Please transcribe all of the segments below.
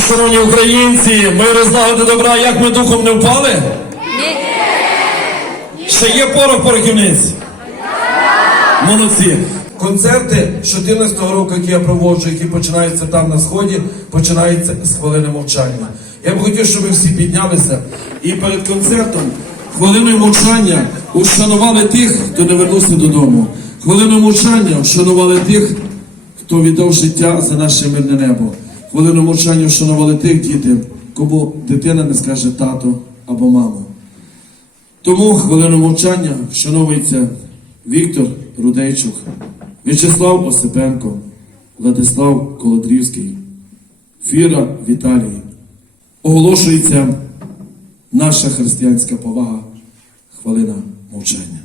Дня, шановні українці! Миру злагоди добра, як ми духом не впали? Ще є порох порохівниць? Молодці! Концерти з 14-го року, які я проводжу, які починаються там на сході, починаються з хвилини мовчання. Я б хотів, щоб ви всі піднялися і перед концертом хвилиною мовчання ушанували тих, хто не вернувся додому. Хвилиною мовчання вшанували тих, хто віддав життя за наше мирне небо. Хвилину мовчання вшанували тих дітей, кому дитина не скаже тато або мамо. Тому хвилину мовчання вшановується Віктор Рудейчук, В'ячеслав Осипенко, Владислав Колодрівський, Фіра Віталій. Оголошується наша християнська повага. Хвилина мовчання.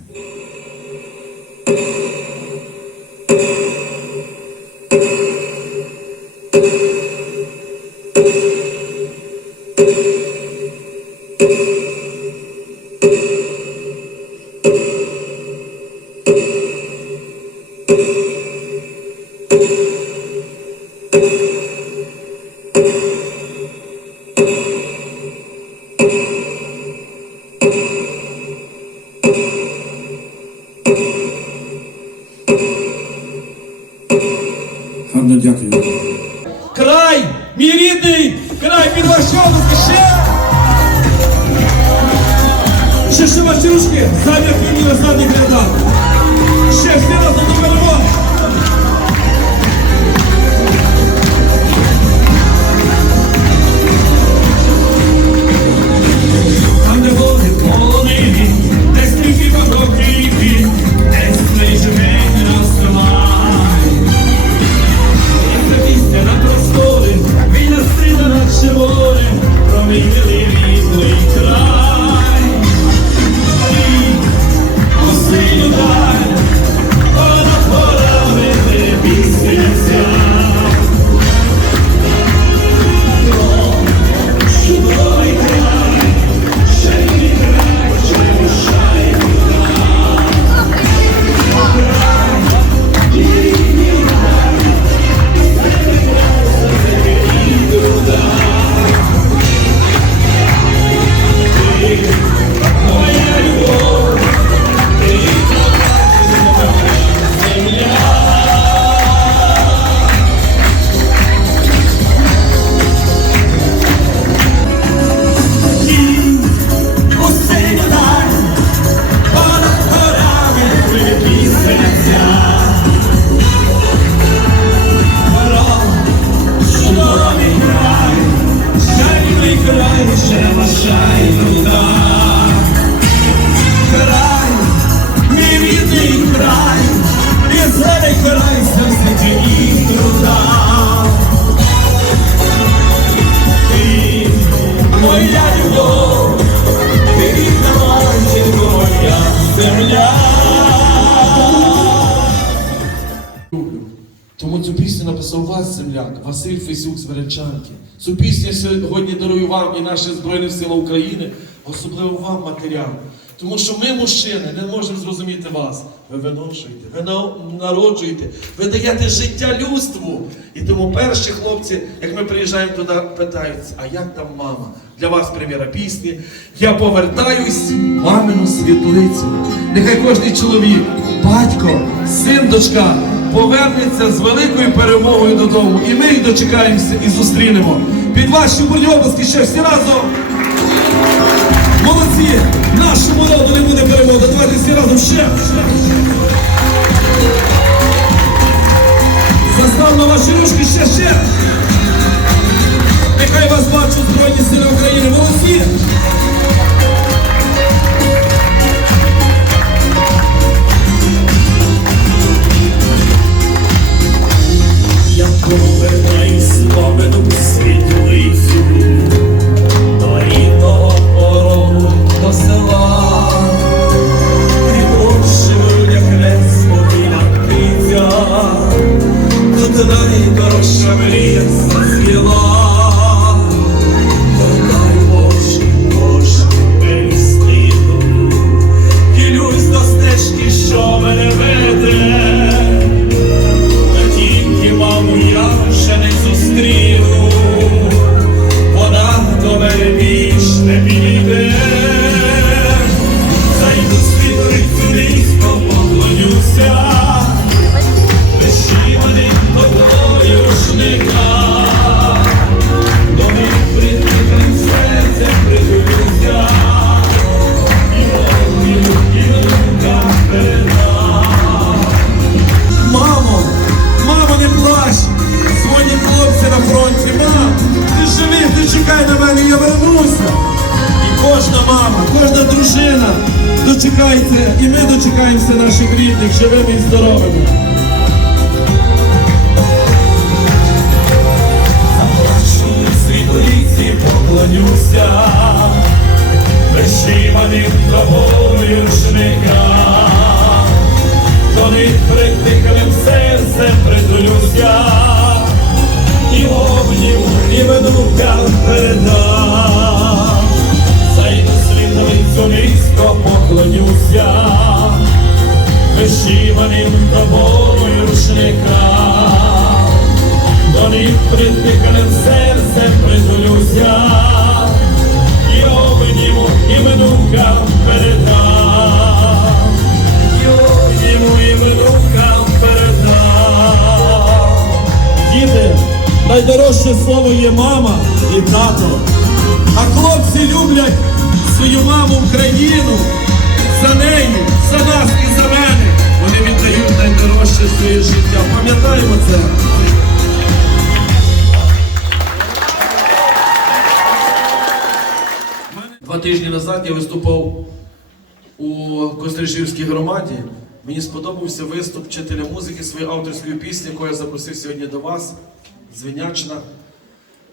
Гарно дякую. Край! Мій рідний! Край під обласки! Ще! Ще ще ваші ручки! задні хвилі на задніх рядах! Ще всі разом до край, ще вашай туди. Василь Фесюк з Веречанки. Цю пісню сьогодні дарую вам і нашим Збройним силам України, особливо вам, матерям. Тому що ми, мужчини, не можемо зрозуміти вас. Ви виношуєте, ви народжуєте, ви даєте життя людству. І тому перші хлопці, як ми приїжджаємо туди, питаються, а як там мама? Для вас прем'єра пісні. Я повертаюсь в мамину світлицю. Нехай кожний чоловік, батько, син, дочка повернеться з великою перемогою додому. І ми їх дочекаємося і зустрінемо. Під ваші бурні обласки ще всі разом. Молодці! Нашому народу не буде перемоги. Давайте всі разом ще. Застав на ваші ручки ще ще. Нехай вас бачать Збройні Сили України. Молодці! Повертаюсь споменом світлицю порогу до села, людях хрест спокійна птиця, тут найдорожча мрія зацвіла. Вишиваним тобою рушника, до них притихлим серцем притулюся, і обніму, і внукам передам, зайду світлицю низько поклонюся, вишиваним тобою рушника. До них притихнем серцем притулюся, внукам передам, обніму, і внукам передам. Діти, найдорожче слово є мама і тато. А хлопці люблять свою маму Україну за неї, за нас і за мене. Вони віддають найдорожче своє життя. Пам'ятаємо це. Два тижні назад я виступав у Костришівській громаді. Мені сподобався виступ вчителя музики своєї авторської пісні, яку я запросив сьогодні до вас з Виняччина.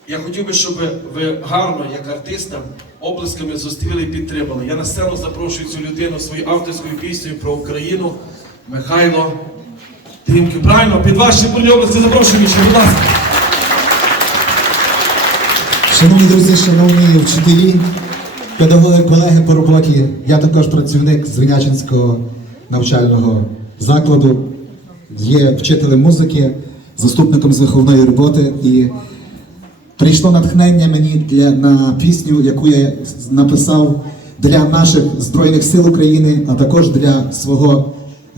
Я хотів би, щоб ви гарно, як артиста, облисками зустріли і підтримали. Я на сцену запрошую цю людину своєю авторською піснею про Україну Михайло Трімків. Правильно, під ваші бурні області запрошую, будь ласка. Шановні друзі, шановні вчителі, педагоги, колеги по роботі, я також працівник Звенячинського навчального закладу, є вчителем музики, заступником з виховної роботи. І прийшло натхнення мені для, на пісню, яку я написав для наших Збройних сил України, а також для свого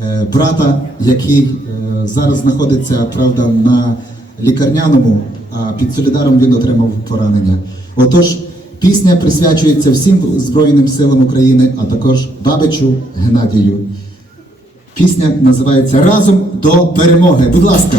е, брата, який е, зараз знаходиться, правда, на лікарняному, а під Солідаром він отримав поранення. Отож, пісня присвячується всім Збройним силам України, а також Бабичу Геннадію. Пісня називається Разом до перемоги. Будь ласка.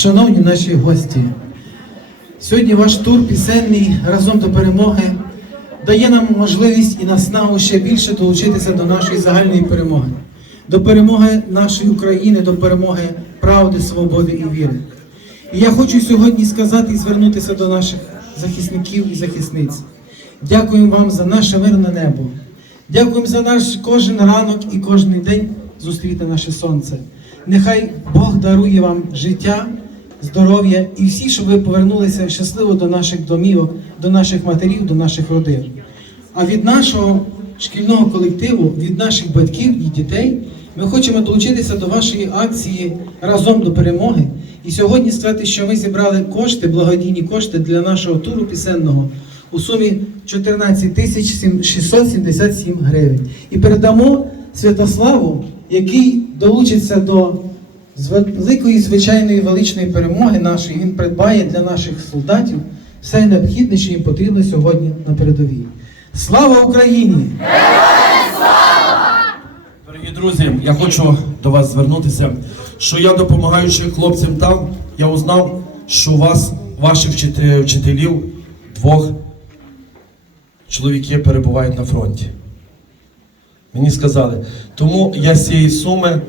Шановні наші гості, сьогодні ваш тур пісенний разом до перемоги дає нам можливість і наснагу ще більше долучитися до нашої загальної перемоги, до перемоги нашої України, до перемоги правди, свободи і віри. І я хочу сьогодні сказати і звернутися до наших захисників і захисниць. Дякуємо вам за наше мирне небо. Дякуємо за наш кожен ранок і кожен день зустріти наше сонце. Нехай Бог дарує вам життя, здоров'я і всі, щоб ви повернулися щасливо до наших домівок, до наших матерів, до наших родин. А від нашого шкільного колективу, від наших батьків і дітей, ми хочемо долучитися до вашої акції разом до перемоги. І сьогодні сказати, що ми зібрали кошти, благодійні кошти для нашого туру пісенного у сумі 14 тисяч 677 гривень. І передамо Святославу, який долучиться до зв- великої звичайної величної перемоги нашої. Він придбає для наших солдатів все необхідне, що їм потрібно сьогодні на передовій. Слава Україні! Дорогі друзі, я хочу до вас звернутися, що я допомагаючи хлопцям там, я узнав, що у вас, ваших вчителів, двох чоловіки перебувають на фронті. Мені сказали, тому я з цієї суми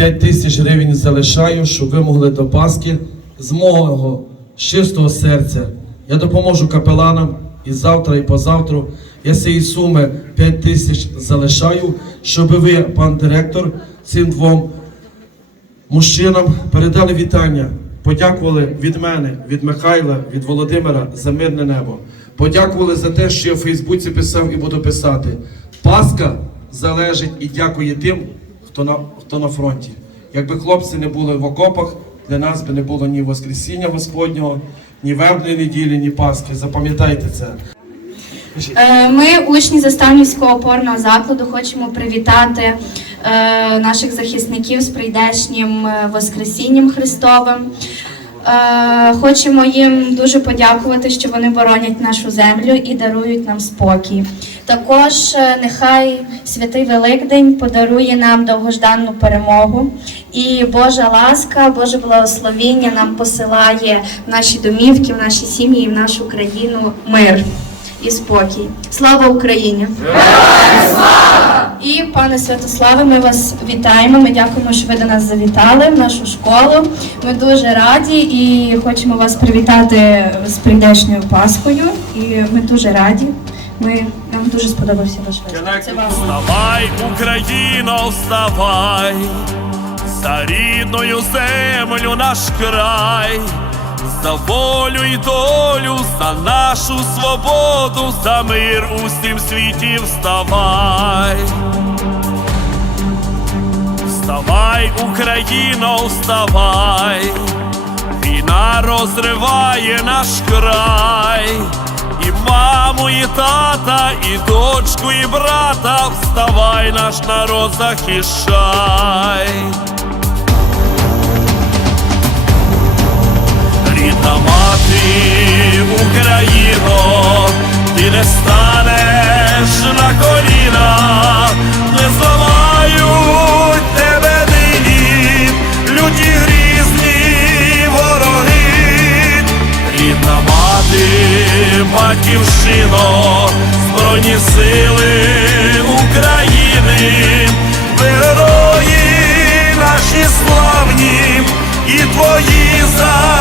5 тисяч гривень залишаю, щоб ви могли до Пасхи з мого чистого серця. Я допоможу капеланам і завтра, і позавтра. Я цієї суми 5 тисяч залишаю, щоб ви, пан директор, цим двом мужчинам передали вітання. Подякували від мене, від Михайла, від Володимира за мирне небо. Подякували за те, що я в Фейсбуці писав і буду писати. Пасха залежить і дякує тим, хто на, хто на фронті. Якби хлопці не були в окопах, для нас би не було ні Воскресіння Господнього, ні вербної неділі, ні Пасхи. Запам'ятайте це. Е, Ми, учні Заставнівського опорного закладу, хочемо привітати е, наших захисників з прийдешнім е, Воскресінням Христовим. Хочемо їм дуже подякувати, що вони боронять нашу землю і дарують нам спокій. Також е, нехай святий Великдень подарує нам довгожданну перемогу, і Божа ласка, Боже благословіння нам посилає в наші домівки, в наші сім'ї, в нашу країну мир і спокій. Слава Україні! І пане Святославе, ми вас вітаємо. Ми дякуємо, що ви до нас завітали в нашу школу. Ми дуже раді і хочемо вас привітати з прийдешньою Пасхою. І ми дуже раді. Ми дуже сподобався ваш. Це вам. Вставай, Україно, вставай, за рідною землю наш край, за волю і долю, за нашу свободу, за мир у всім світі вставай. Вставай, Україно, вставай, війна розриває наш край. І маму, і тата, і дочку, і брата, вставай, наш народ захищай. Рідна мати Україно, ти не станеш на коліна, батьківщино, збройні сили України, герої наші славні, і твої за